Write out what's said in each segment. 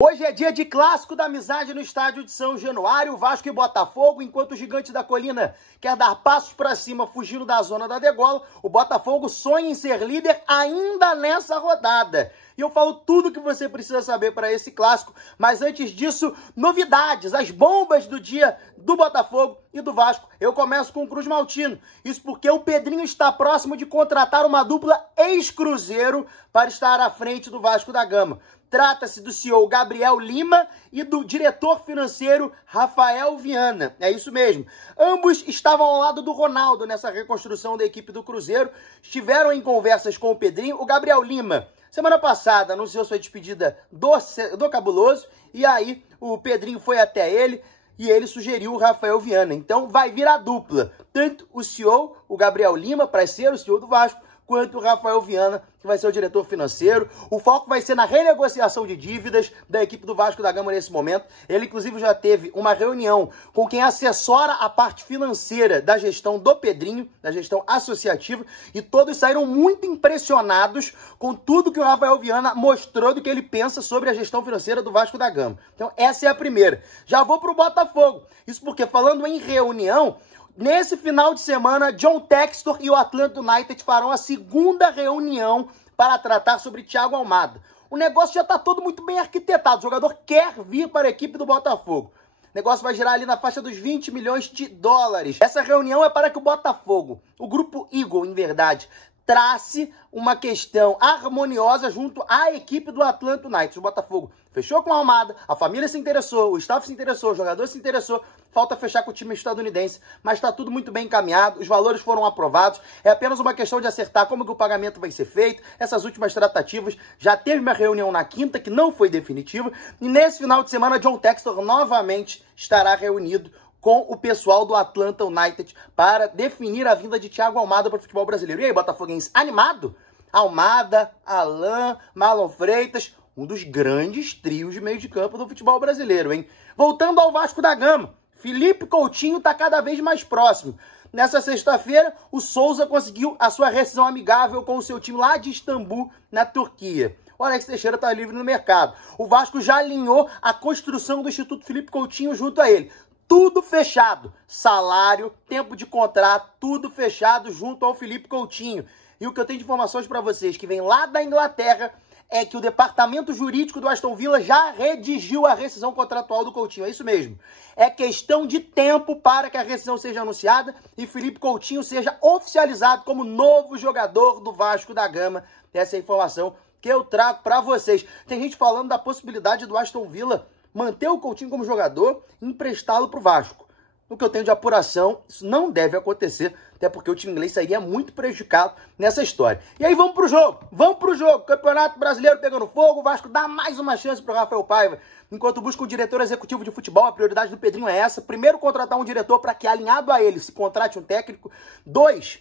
Hoje é dia de clássico da amizade no estádio de São Januário, Vasco e Botafogo. Enquanto o gigante da colina quer dar passos para cima, fugindo da zona da degola, o Botafogo sonha em ser líder ainda nessa rodada. E eu falo tudo o que você precisa saber para esse clássico, mas antes disso, novidades, as bombas do dia do Botafogo e do Vasco. Eu começo com o Cruz Maltino, isso porque o Pedrinho está próximo de contratar uma dupla ex-Cruzeiro para estar à frente do Vasco da Gama. Trata-se do CEO Gabriel Lima e do diretor financeiro Rafael Viana. É isso mesmo. Ambos estavam ao lado do Ronaldo nessa reconstrução da equipe do Cruzeiro. Estiveram em conversas com o Pedrinho. O Gabriel Lima, semana passada, anunciou sua despedida do Cabuloso. E aí o Pedrinho foi até ele e ele sugeriu o Rafael Viana. Então vai vir a dupla. Tanto o CEO, o Gabriel Lima, para ser o CEO do Vasco, quanto o Rafael Viana, que vai ser o diretor financeiro. O foco vai ser na renegociação de dívidas da equipe do Vasco da Gama nesse momento. Ele, inclusive, já teve uma reunião com quem assessora a parte financeira da gestão do Pedrinho, da gestão associativa, e todos saíram muito impressionados com tudo que o Rafael Viana mostrou do que ele pensa sobre a gestão financeira do Vasco da Gama. Então, essa é a primeira. Já vou para o Botafogo. Isso porque, falando em reunião, nesse final de semana, John Textor e o Atlanta United farão a segunda reunião para tratar sobre Thiago Almada. O negócio já está todo muito bem arquitetado. O jogador quer vir para a equipe do Botafogo. O negócio vai girar ali na faixa dos 20 milhões de dólares. Essa reunião é para que o Botafogo, o grupo Eagle, em verdade, trace uma questão harmoniosa junto à equipe do Atlanta United. O Botafogo fechou com a Almada, a família se interessou, o staff se interessou, o jogador se interessou. Falta fechar com o time estadunidense, mas está tudo muito bem encaminhado, os valores foram aprovados, é apenas uma questão de acertar como que o pagamento vai ser feito. Essas últimas tratativas, já teve uma reunião na quinta que não foi definitiva, e nesse final de semana John Textor novamente estará reunido com o pessoal do Atlanta United para definir a vinda de Thiago Almada para o futebol brasileiro. E aí, botafoguense, animado? Almada, Alain, Marlon Freitas, um dos grandes trios de meio de campo do futebol brasileiro, hein? Voltando ao Vasco da Gama, Felipe Coutinho está cada vez mais próximo. Nessa sexta-feira, o Souza conseguiu a sua rescisão amigável com o seu time lá de Istambul, na Turquia. O Alex Teixeira está livre no mercado. O Vasco já alinhou a construção do Instituto Felipe Coutinho junto a ele. Tudo fechado. Salário, tempo de contrato, tudo fechado junto ao Felipe Coutinho. E o que eu tenho de informações para vocês, que vem lá da Inglaterra, é que o departamento jurídico do Aston Villa já redigiu a rescisão contratual do Coutinho. É isso mesmo. É questão de tempo para que a rescisão seja anunciada e Felipe Coutinho seja oficializado como novo jogador do Vasco da Gama. Essa é a informação que eu trago para vocês. Tem gente falando da possibilidade do Aston Villa manter o Coutinho como jogador e emprestá-lo para o Vasco. No que eu tenho de apuração, isso não deve acontecer, até porque o time inglês sairia muito prejudicado nessa história. E aí vamos pro jogo, Campeonato Brasileiro pegando fogo, o Vasco dá mais uma chance pro Rafael Paiva. Enquanto busca um diretor executivo de futebol, a prioridade do Pedrinho é essa. Primeiro, contratar um diretor para que, alinhado a ele, se contrate um técnico. Dois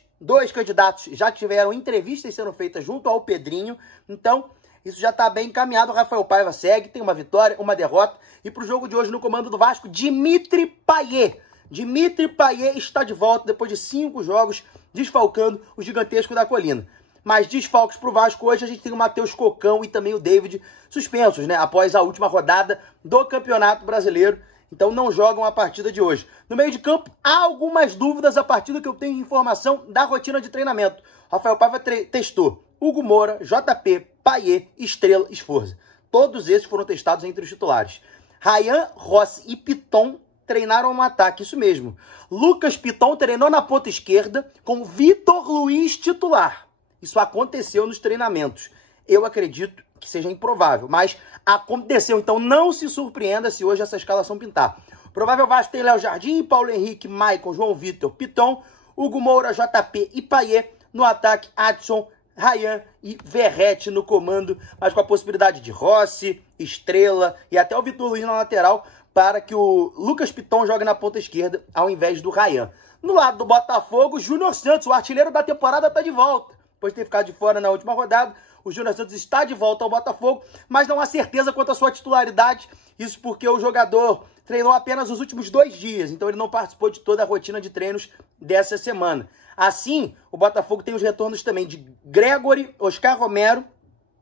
candidatos já tiveram entrevistas sendo feitas junto ao Pedrinho, então isso já está bem encaminhado. O Rafael Paiva segue, tem uma vitória, uma derrota. E para o jogo de hoje no comando do Vasco, Dimitri Payet. Dimitri Payet está de volta depois de 5 jogos, desfalcando o gigantesco da colina. Mas desfalques para o Vasco hoje, a gente tem o Matheus Cocão e também o David suspensos, né? Após a última rodada do Campeonato Brasileiro. Então não jogam a partida de hoje. No meio de campo, há algumas dúvidas a partir do que eu tenho de informação da rotina de treinamento. Rafael Paiva testou Hugo Moura, JP, Payet, Estrela e Sforza. Todos esses foram testados entre os titulares. Ryan, Rossi e Piton treinaram no ataque, isso mesmo. Lucas Piton treinou na ponta esquerda com Vitor Luiz titular. Isso aconteceu nos treinamentos. Eu acredito que seja improvável, mas aconteceu. Então não se surpreenda se hoje essa escalação pintar. Provável Vasco tem Léo Jardim, Paulo Henrique, Maicon, João Vitor, Piton, Hugo Moura, JP e Payet. No ataque, Adson, Ryan e Verratti no comando, mas com a possibilidade de Rossi, Estrela e até o Vitor Luiz na lateral, para que o Lucas Piton jogue na ponta esquerda ao invés do Ryan. No lado do Botafogo, Júnior Santos, o artilheiro da temporada, está de volta. Depois de ter ficado de fora na última rodada, o Júnior Santos está de volta ao Botafogo, mas não há certeza quanto à sua titularidade. Isso porque o jogador treinou apenas os últimos 2 dias, então ele não participou de toda a rotina de treinos dessa semana. Assim, o Botafogo tem os retornos também de Gregory, Oscar Romero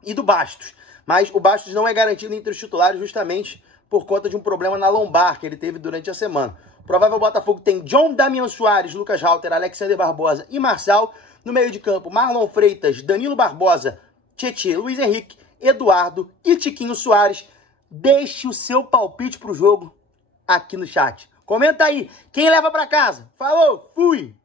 e do Bastos. Mas o Bastos não é garantido entre os titulares justamente por conta de um problema na lombar que ele teve durante a semana. O provável Botafogo tem John Damian Soares, Lucas Halter, Alexander Barbosa e Marçal. No meio de campo, Marlon Freitas, Danilo Barbosa, Tietê, Luiz Henrique, Eduardo e Tiquinho Soares. Deixe o seu palpite pro jogo aqui no chat. Comenta aí, quem leva para casa? Falou, fui!